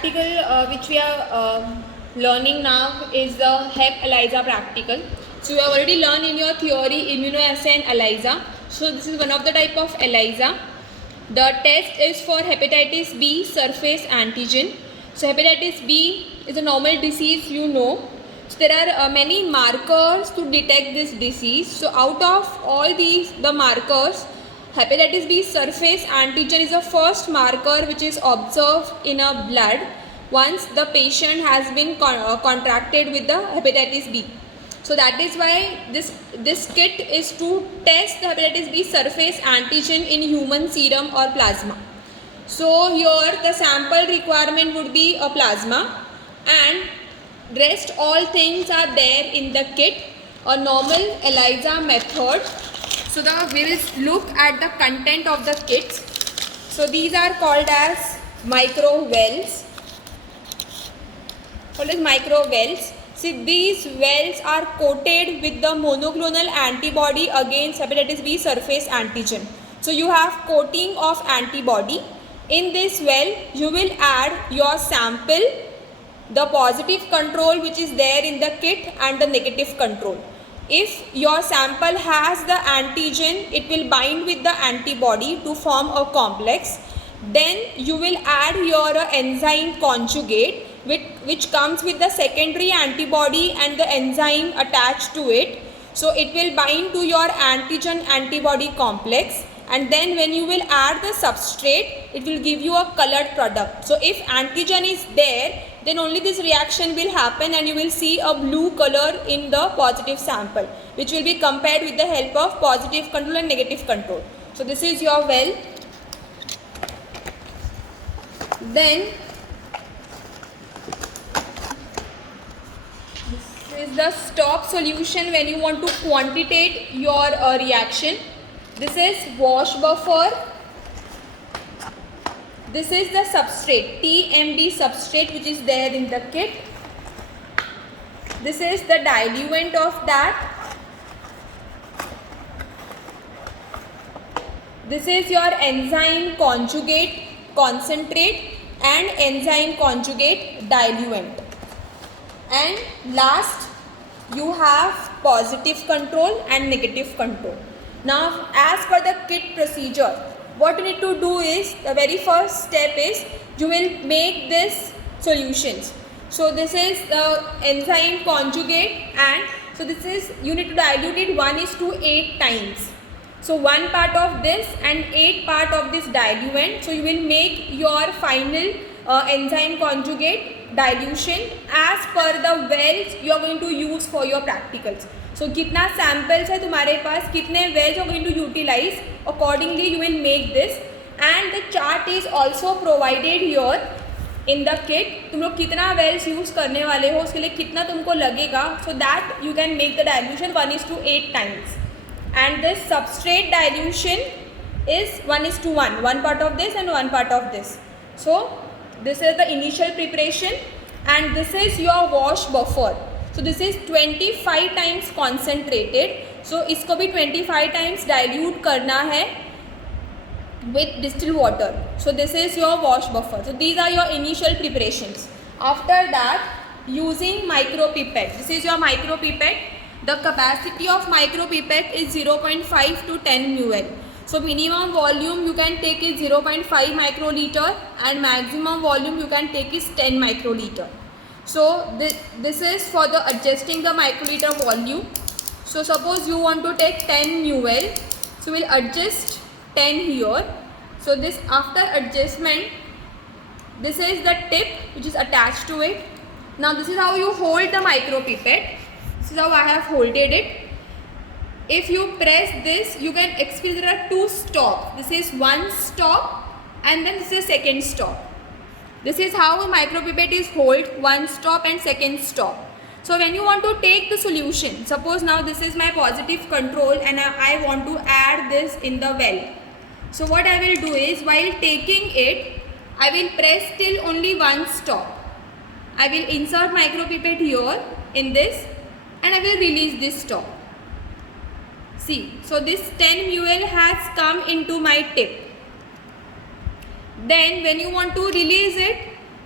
practical which we are learning now is the Hep ELISA practical. So you have already learned in your theory immunoassay and ELISA. So this is one of the type of ELISA. The test is for hepatitis B surface antigen. So hepatitis B is a normal disease, you know. So there are many markers to detect this disease. So out of all the markers, hepatitis B surface antigen is the first marker which is observed in a blood once the patient has been contracted with the hepatitis B. So that is why this kit is to test the hepatitis B surface antigen in human serum or plasma. So here the sample requirement would be a plasma, and rest all things are there in the kit. A normal ELISA method. So we will look at the content of the kits. So these are called as micro wells. See, these wells are coated with the monoclonal antibody against hepatitis B surface antigen. So you have coating of antibody. In this well, you will add your sample, the positive control which is there in the kit and the negative control. If your sample has the antigen, it will bind with the antibody to form a complex. Then you will add your enzyme conjugate which comes with the secondary antibody and the enzyme attached to it. So it will bind to your antigen antibody complex, and then when you will add the substrate, it will give you a colored product. So if antigen is there, then only this reaction will happen and you will see a blue color in the positive sample, which will be compared with the help of positive control and negative control. So this is your well. Then this is the stop solution when you want to quantitate your reaction. This is wash buffer. This is the substrate, TMD substrate, which is there in the kit. This is the diluent of that. This is your enzyme conjugate concentrate and enzyme conjugate diluent. And last, you have positive control and negative control. Now, as per the kit procedure, what you need to do is, the very first step is, you will make this solutions. So this is the enzyme conjugate, and so this is, you need to dilute it 1:8 times. So 1 part of this and 8 part of this diluent. So you will make your final enzyme conjugate dilution as per the wells you are going to use for your practicals. So कितना samples है तुम्हारे पास, कितने wells you are going to utilize, accordingly you will make this, and the chart is also provided here in the kit. तुम लोग कितना wells use करने वाले हो, उसके लिए कितना तुमको लगेगा, so that you can make the dilution 1:8 times. And this substrate dilution is 1:1, 1 part of this and 1 part of this. So this is the initial preparation, and this is your wash buffer. So this is 25 times concentrated. So इसको भी 25 times dilute करना है with distilled water. So this is your wash buffer. So these are your initial preparations. After that, using micropipette. This is your micropipette. The capacity of micropipette is 0.5 to 10 ml. So minimum volume you can take is 0.5 microliter and maximum volume you can take is 10 microliter. So this is for the adjusting the microliter volume. So suppose you want to take 10 ml, so we'll adjust 10 here. So this, after adjustment, this is the tip which is attached to it. Now this is how you hold the micropipette. This is how I have holded it. If you press this, you can experience there are 2 stops. This is 1 stop and then this is second stop. This is how a micropipette is hold, 1 stop and second stop. So when you want to take the solution, suppose now this is my positive control and I want to add this in the well. So what I will do is, while taking it, I will press till only 1 stop. I will insert micropipette here in this and I will release this stop. See, so this 10 ml has come into my tip. Then when you want to release it,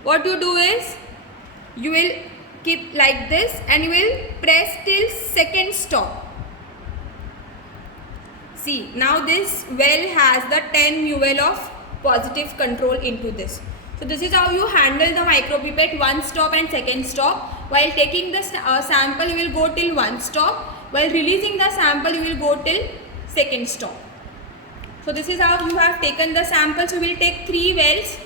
what you do is you will keep like this and you will press till second stop. See, now this well has the 10 ml of positive control into this. So this is how you handle the micropipette, one stop and second stop. While taking the sample, you will go till one stop. While releasing the sample, you will go till second stop. So this is how you have taken the sample. So we will take 3 wells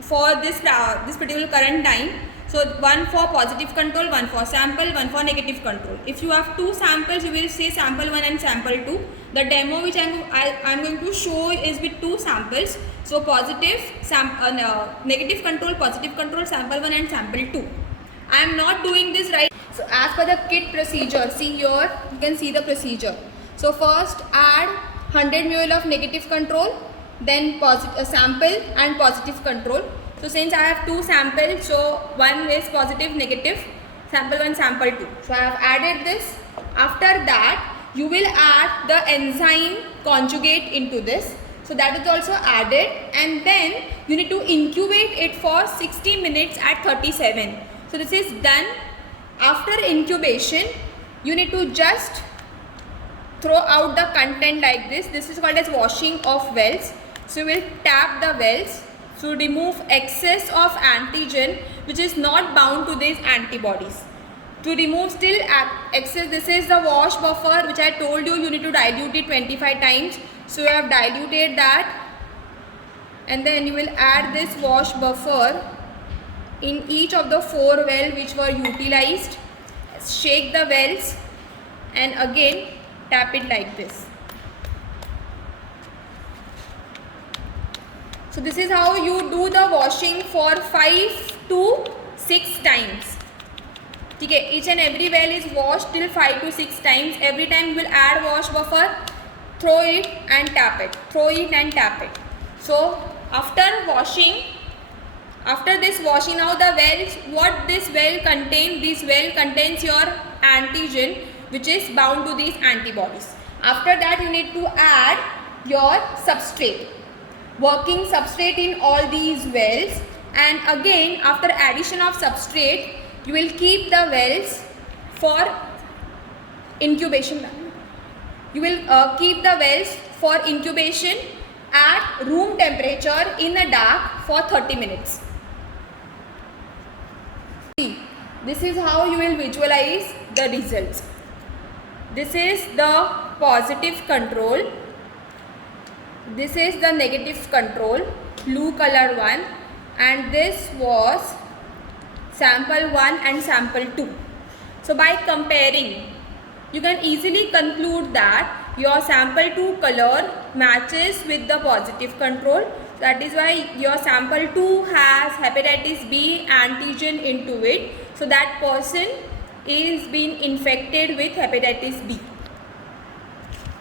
for this particular current time. So one for positive control, one for sample, one for negative control. If you have 2 samples, you will say sample 1 and sample 2. The demo which I am going to show is with 2 samples. So negative control, positive control, sample 1 and sample 2. I am not doing this right. So as per the kit procedure, see here, you can see the procedure. So first add 100 ml of negative control, then sample and positive control. So since I have 2 samples, so one is positive, negative, sample 1, sample 2. So I have added this. After that, you will add the enzyme conjugate into this. So that is also added, and then you need to incubate it for 60 minutes at 37. So this is done. After incubation, you need to just throw out the content like this. This is called as washing of wells. So you will tap the wells to remove excess of antigen which is not bound to these antibodies. To remove still excess, this is the wash buffer which I told you need to dilute it 25 times. So you have diluted that, and then you will add this wash buffer in each of the 4 wells which were utilized. Shake the wells and again tap it like this. So this is how you do the washing for 5 to 6 times. Okay, each and every well is washed till 5 to 6 times. Every time you will add wash buffer, throw it and tap it. Throw it and tap it. So after washing, after this washing, now the wells, what this well contains? This well contains your antigen which is bound to these antibodies. After that, you need to add your substrate, working substrate in all these wells, and again after addition of substrate, you will keep the wells for incubation. You will keep the wells for incubation at room temperature in the dark for 30 minutes. See, this is how you will visualize the results. This is the positive control. This is the negative control, blue color one, and this was sample 1 and sample 2. So by comparing, you can easily conclude that your sample 2 color matches with the positive control. That is why your sample 2 has hepatitis B antigen into it. So that person is being infected with hepatitis B.